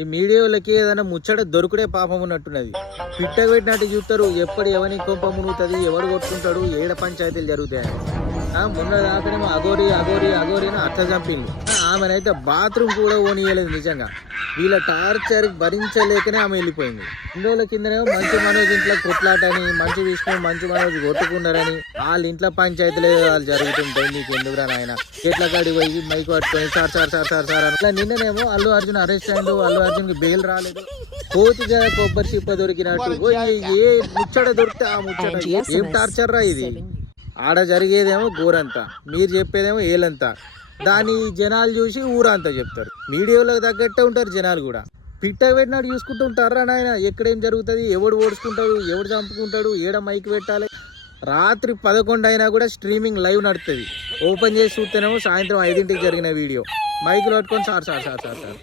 ఈ మీడియాలకి ఏదైనా ముచ్చట దొరుకుడే పాపం ఉన్నట్టున్నది. పిట్ట పెట్టినట్టు చూస్తారు, ఎప్పుడు ఎవని కొంప మునుగుతుంది, ఎవడు కొట్టుకుంటాడు, ఏడ పంచాయతీలు జరుగుతాయని. మొన్న దాకానేమో అగోరి అగోరి అగోరి అని అత్త చంపింది. ఆమెనైతే బాత్రూమ్ కూడా ఓనియలేదు. నిజంగా వీళ్ళ టార్చర్ భరించలేకనే ఆమె వెళ్ళిపోయింది. 2 రోజుల కిందనేమో మంచి మనోజ్ ఇంట్లో కొట్లాటని, మంచి విష్ణు మంచి మనోజ్ కొట్టుకున్నారని, వాళ్ళ ఇంట్లో పంచాయతీలే వాళ్ళు జరుగుతుంటాయి. నీకు ఎందుకురా నాయన, చెట్ల కాడి పోయి మైక్ పట్టుకొని sir sir sir sir sir అట్లా. నిన్ననేమో అల్లు అర్జున్ అరెస్ట్ అయిండు, అల్లు అర్జున్ కి బెయిల్ రాలేదు. కోతిగా కొబ్బరి చిప్ప దొరికినట్టు ఏ ముచ్చట దొరికితే ఆ ముచ్చట. ఏం టార్చర్ రా ఇది. ఆడ జరిగేదేమో గోరంతా, మీరు చెప్పేదేమో ఏలంతా. దాని జనాలు చూసి ఊరంతా చెప్తారు. మీడియాలో తగ్గట్టే ఉంటారు జనాలు కూడా. పిట్ట పెట్టినట్టు చూసుకుంటూ ఉంటారా నాయన. ఎక్కడేం జరుగుతుంది, ఎవడు ఓడుచుకుంటాడు, ఎవడు చంపుకుంటాడు, ఏడ మైక్ పెట్టాలి. రాత్రి 11 అయినా కూడా స్ట్రీమింగ్ లైవ్ నడుస్తుంది. ఓపెన్ చేసి చూస్తేనేమో సాయంత్రం 5ంటికి జరిగిన వీడియో. మైకులు పట్టుకొని sir sir sir sir sir.